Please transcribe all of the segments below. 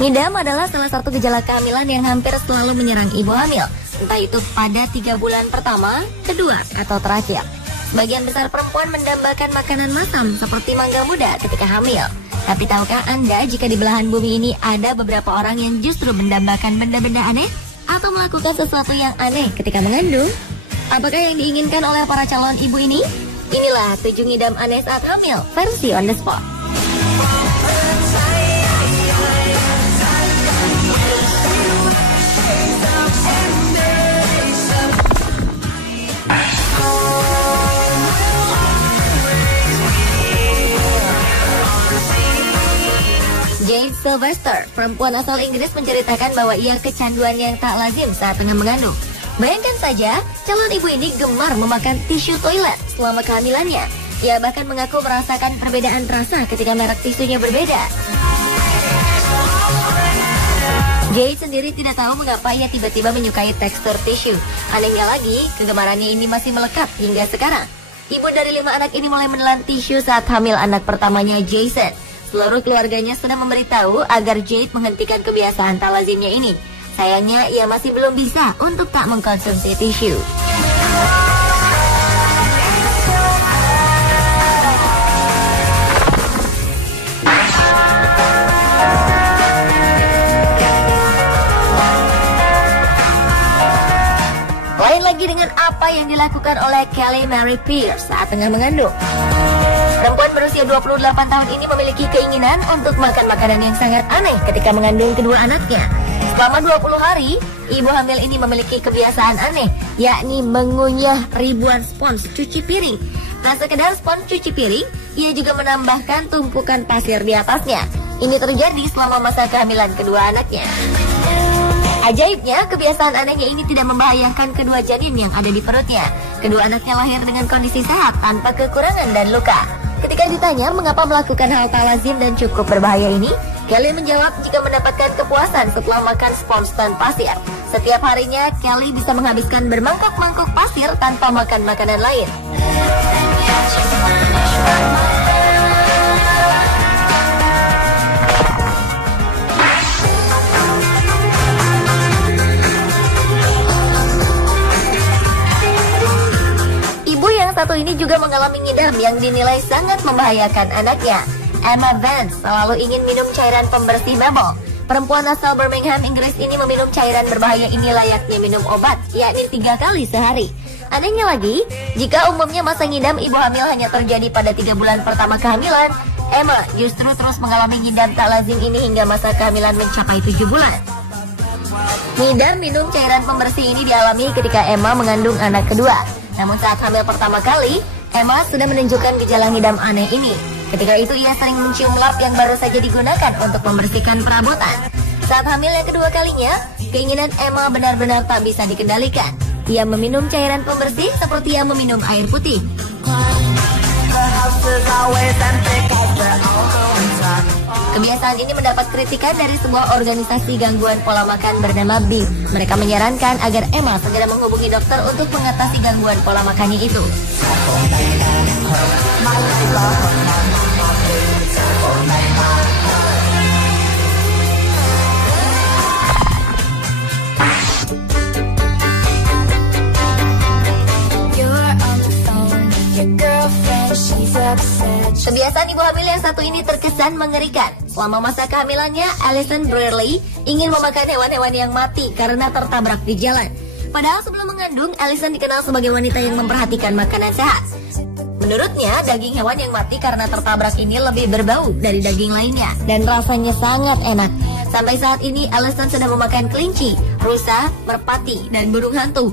Ngidam adalah salah satu gejala kehamilan yang hampir selalu menyerang ibu hamil, entah itu pada 3 bulan pertama, kedua, atau terakhir. Sebagian besar perempuan mendambakan makanan masam seperti mangga muda ketika hamil. Tapi tahukah Anda jika di belahan bumi ini ada beberapa orang yang justru mendambakan benda-benda aneh atau melakukan sesuatu yang aneh ketika mengandung? Apakah yang diinginkan oleh para calon ibu ini? Inilah 7 ngidam aneh saat hamil, versi on the spot. Jade Sylvester, perempuan asal Inggris, menceritakan bahwa ia kecanduan yang tak lazim saat tengah mengandung. Bayangkan saja, calon ibu ini gemar memakan tisu toilet selama kehamilannya. Ia bahkan mengaku merasakan perbedaan rasa ketika merek tisunya berbeda. Jade sendiri tidak tahu mengapa ia tiba-tiba menyukai tekstur tisu. Anehnya lagi, kegemarannya ini masih melekat hingga sekarang. Ibu dari 5 anak ini mulai menelan tisu saat hamil anak pertamanya, Jason. Seluruh keluarganya sudah memberitahu agar Jade menghentikan kebiasaan tak lazimnya ini. Sayangnya, ia masih belum bisa untuk tak mengkonsumsi tisu. Lain lagi dengan apa yang dilakukan oleh Kelly Mary Pierce saat tengah mengandung. Perempuan berusia 28 tahun ini memiliki keinginan untuk makan makanan yang sangat aneh ketika mengandung kedua anaknya. Selama 20 hari, ibu hamil ini memiliki kebiasaan aneh, yakni mengunyah ribuan spons cuci piring. Tak sekedar spons cuci piring, ia juga menambahkan tumpukan pasir di atasnya. Ini terjadi selama masa kehamilan kedua anaknya. Ajaibnya, kebiasaan anehnya ini tidak membahayakan kedua janin yang ada di perutnya. Kedua anaknya lahir dengan kondisi sehat, tanpa kekurangan dan luka. Ketika ditanya mengapa melakukan hal tak lazim dan cukup berbahaya ini, Kelly menjawab jika mendapatkan kepuasan setelah makan spons dan pasir. Setiap harinya, Kelly bisa menghabiskan bermangkuk-mangkuk pasir tanpa makan makanan lain. Satu ini juga mengalami ngidam yang dinilai sangat membahayakan anaknya. Emma Vance selalu ingin minum cairan pembersih mebel. Perempuan asal Birmingham, Inggris ini meminum cairan berbahaya ini layaknya minum obat, yakni 3 kali sehari. Anehnya lagi, jika umumnya masa ngidam ibu hamil hanya terjadi pada 3 bulan pertama kehamilan, Emma justru terus mengalami ngidam tak lazim ini hingga masa kehamilan mencapai 7 bulan. Ngidam minum cairan pembersih ini dialami ketika Emma mengandung anak kedua. Namun saat hamil pertama kali, Emma sudah menunjukkan gejala ngidam aneh ini. Ketika itu ia sering mencium lap yang baru saja digunakan untuk membersihkan perabotan. Saat hamil yang kedua kalinya, keinginan Emma benar-benar tak bisa dikendalikan. Ia meminum cairan pembersih seperti ia meminum air putih. Kebiasaan ini mendapat kritikan dari sebuah organisasi gangguan pola makan bernama BIM. Mereka menyarankan agar Emma segera menghubungi dokter untuk mengatasi gangguan pola makannya itu. Kebiasaan ibu hamil yang satu ini terkesan mengerikan. Selama masa kehamilannya, Alison Brearley ingin memakan hewan-hewan yang mati karena tertabrak di jalan. Padahal sebelum mengandung, Alison dikenal sebagai wanita yang memperhatikan makanan sehat. Menurutnya, daging hewan yang mati karena tertabrak ini lebih berbau dari daging lainnya dan rasanya sangat enak. Sampai saat ini, Alison sudah memakan kelinci, rusa, merpati, dan burung hantu.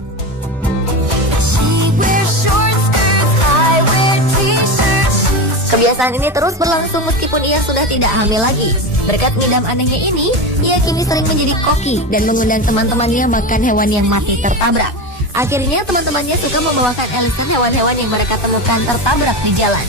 Kebiasaan ini terus berlangsung meskipun ia sudah tidak hamil lagi. Berkat ngidam anehnya ini, ia kini sering menjadi koki dan mengundang teman-temannya makan hewan yang mati tertabrak. Akhirnya teman-temannya suka membawakan Alison hewan-hewan yang mereka temukan tertabrak di jalan.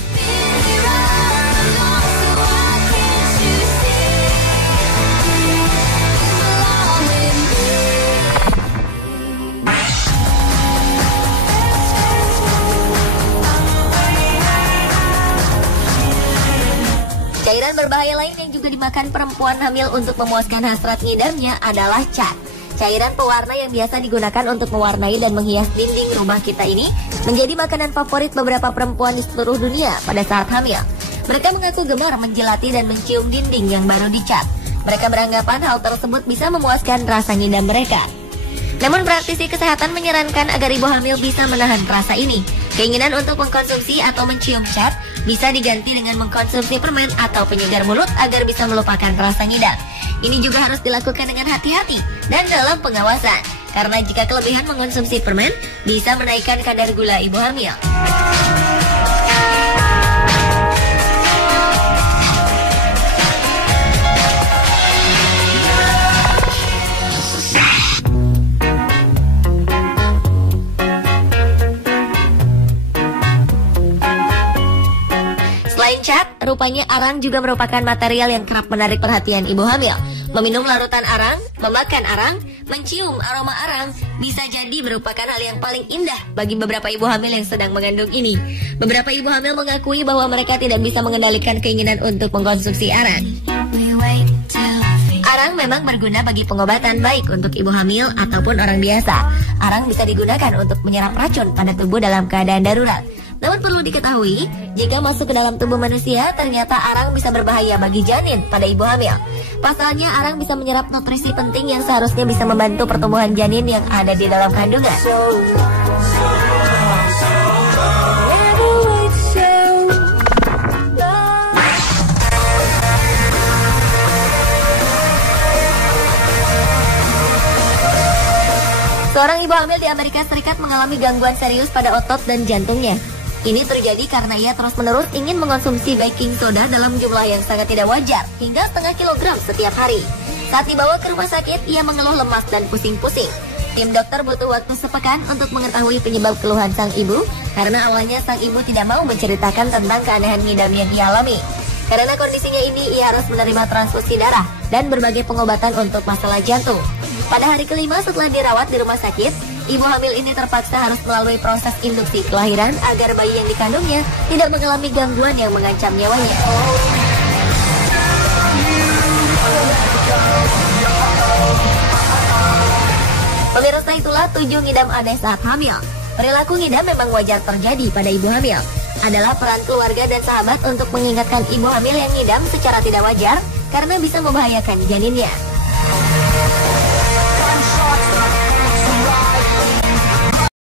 Cairan berbahaya lain yang juga dimakan perempuan hamil untuk memuaskan hasrat ngidamnya adalah cat. Cairan pewarna yang biasa digunakan untuk mewarnai dan menghias dinding rumah kita ini menjadi makanan favorit beberapa perempuan di seluruh dunia pada saat hamil. Mereka mengaku gemar menjelati dan mencium dinding yang baru dicat. Mereka beranggapan hal tersebut bisa memuaskan rasa ngidam mereka. Namun praktisi kesehatan menyarankan agar ibu hamil bisa menahan rasa ini. Keinginan untuk mengkonsumsi atau mencium cat bisa diganti dengan mengkonsumsi permen atau penyegar mulut agar bisa melupakan rasa ngidam. Ini juga harus dilakukan dengan hati-hati dan dalam pengawasan, karena jika kelebihan mengkonsumsi permen bisa menaikkan kadar gula ibu hamil. Selain cat, rupanya arang juga merupakan material yang kerap menarik perhatian ibu hamil. Meminum larutan arang, memakan arang, mencium aroma arang bisa jadi merupakan hal yang paling indah bagi beberapa ibu hamil yang sedang mengandung ini. Beberapa ibu hamil mengakui bahwa mereka tidak bisa mengendalikan keinginan untuk mengkonsumsi arang. Arang memang berguna bagi pengobatan baik untuk ibu hamil ataupun orang biasa. Arang bisa digunakan untuk menyerap racun pada tubuh dalam keadaan darurat. Namun perlu diketahui, jika masuk ke dalam tubuh manusia, ternyata arang bisa berbahaya bagi janin pada ibu hamil. Pasalnya, arang bisa menyerap nutrisi penting yang seharusnya bisa membantu pertumbuhan janin yang ada di dalam kandungan. Seorang ibu hamil di Amerika Serikat mengalami gangguan serius pada otot dan jantungnya. Ini terjadi karena ia terus-menerus ingin mengonsumsi baking soda dalam jumlah yang sangat tidak wajar, hingga setengah kilogram setiap hari. Saat dibawa ke rumah sakit, ia mengeluh lemas dan pusing-pusing. Tim dokter butuh waktu sepekan untuk mengetahui penyebab keluhan sang ibu, karena awalnya sang ibu tidak mau menceritakan tentang keanehan ngidam yang ia alami. Karena kondisinya ini, ia harus menerima transfusi darah dan berbagai pengobatan untuk masalah jantung. Pada hari kelima setelah dirawat di rumah sakit, ibu hamil ini terpaksa harus melalui proses induksi kelahiran agar bayi yang dikandungnya tidak mengalami gangguan yang mengancam nyawanya. Pemirsa, itulah 7 ngidam aneh saat hamil. Perilaku ngidam memang wajar terjadi pada ibu hamil. Adalah peran keluarga dan sahabat untuk mengingatkan ibu hamil yang ngidam secara tidak wajar karena bisa membahayakan janinnya.